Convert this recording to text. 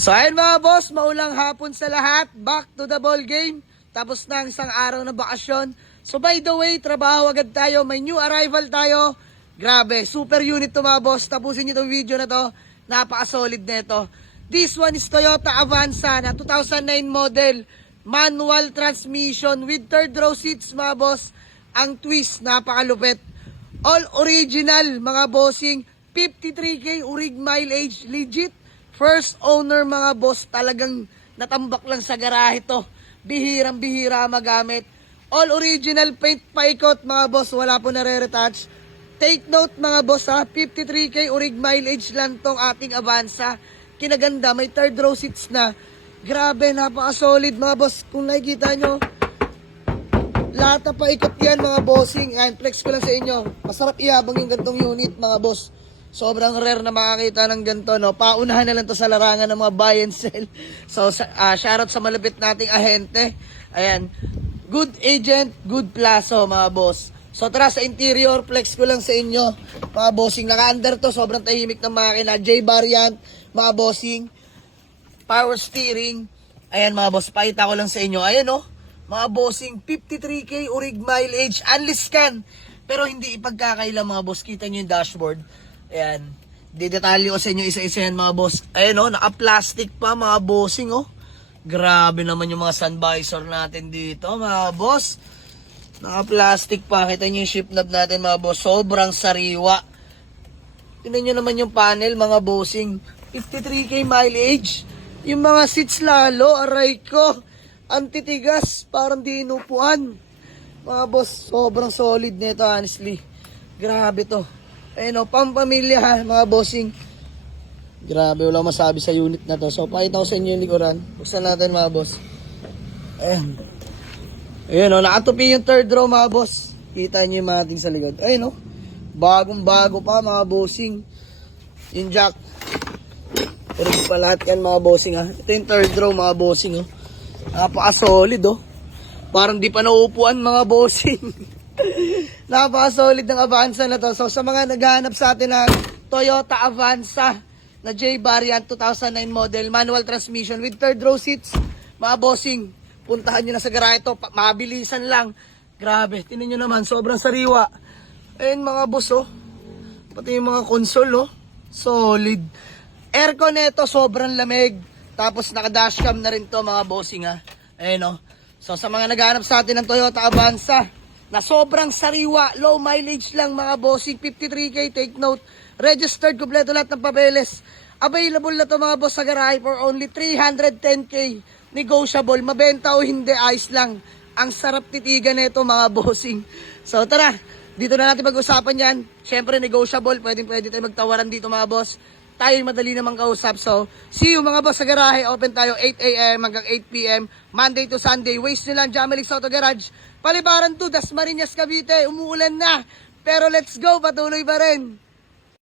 So ayun mga boss, maulang hapon sa lahat. Back to the ball game. Tapos na ang isang araw na bakasyon. So by the way, trabaho agad tayo. May new arrival tayo. Grabe, super unit to mga boss. Tapusin nyo itong video na to. Napaka-solid na ito. This one is Toyota Avanza na 2009 model. Manual transmission with third row seats mga boss. Ang twist, napakalupit. All original mga bossing. 53K urig mileage, legit. First owner mga boss, talagang natambak lang sa garahe to. Bihirang-bihira magamit. All original paint paikot mga boss, wala po nare-retouch. Take note mga boss ha, 53K urig mileage lang tong ating Avanza. Kinaganda, may third row seats na. Grabe, napaka-solid mga boss. Kung nakikita nyo, lahat na paikot yan mga bossing. Ayan, flex ko lang sa inyo. Masarap ihabang yung gantong unit mga boss. Sobrang rare na makakita ng ganito, no? Paunahan na lang to sa larangan ng mga buy and sell. So, shoutout sa malapit nating ahente. Ayan. Good agent, good plaso, mga boss. So, tara sa interior, flex ko lang sa inyo. Mga bossing, naka-under to. Sobrang tahimik ng makina. J-variant, mga bossing. Power steering. Ayan, mga boss, pakita ko lang sa inyo. Ayan, no? Mga bossing, 53K urig mileage. Unless scan. Pero hindi ipagkakaila, mga boss. Kita nyo yung dashboard. Ayan. Didetalyo ko sa inyo isa-isa yan mga boss. Ayan o, naka-plastic pa mga bossing o. Grabe naman yung mga sun visor natin dito mga boss. Naka-plastic pa. Kita nyo yung shift knob natin mga boss. Sobrang sariwa. Tingnan nyo naman yung panel mga bossing. 53K mileage. Yung mga seats lalo, aray ko. Antitigas, parang di inupuan. Mga boss, sobrang solid nito honestly. Grabe to. Ayun o, pampamilya ha, mga bossing. Grabe, wala masabi sa unit na to. So, pakita ko sa inyo yung likuran. Buksan natin mga boss. Ayan. Ayun o, nakatupi yung third row mga boss. Kita nyo yung mga ating sa likod. Ayun o, bagong bago pa mga bossing. Yung jack. Pero pa lahat yan mga bossing ha. Ito yung third row mga bossing o. Napaka-solid o. Parang di pa nauupuan mga bossing. Napaka-solid ng Avanza na to. So sa mga naghahanap sa atin ng Toyota Avanza na J-variant 2009 model, manual transmission with third row seats, mga bossing, puntahan nyo na sa garahe to. Mabilisan lang. Grabe, tinan nyo naman, sobrang sariwa. Ayun mga boss oh. Pati yung mga console oh. Solid. Aircon neto, sobrang lamig. Tapos naka-dashcam na rin to mga bossing ha. Ayun oh. So sa mga naghahanap sa atin ng Toyota Avanza na sobrang sariwa, low mileage lang mga bossing, 53K, take note, registered, kompleto lahat ng papeles. Available na to mga boss sa garahe for only 310K, negotiable, mabenta o hindi, ayos lang. Ang sarap titigan nito mga bossing. So tara, dito na natin pag-usapan yan. Siyempre negotiable, pwede tayo magtawaran dito mga boss. Tayo madali namang kausap. So, see you mga boss sa garahe. Open tayo 8 AM hanggang 8 PM. Monday to Sunday. Waste nyo lang, Jamelix Auto Garage. Palibaran to, Dasmariñas, Cavite. Umuulan na. Pero let's go, patuloy pa rin.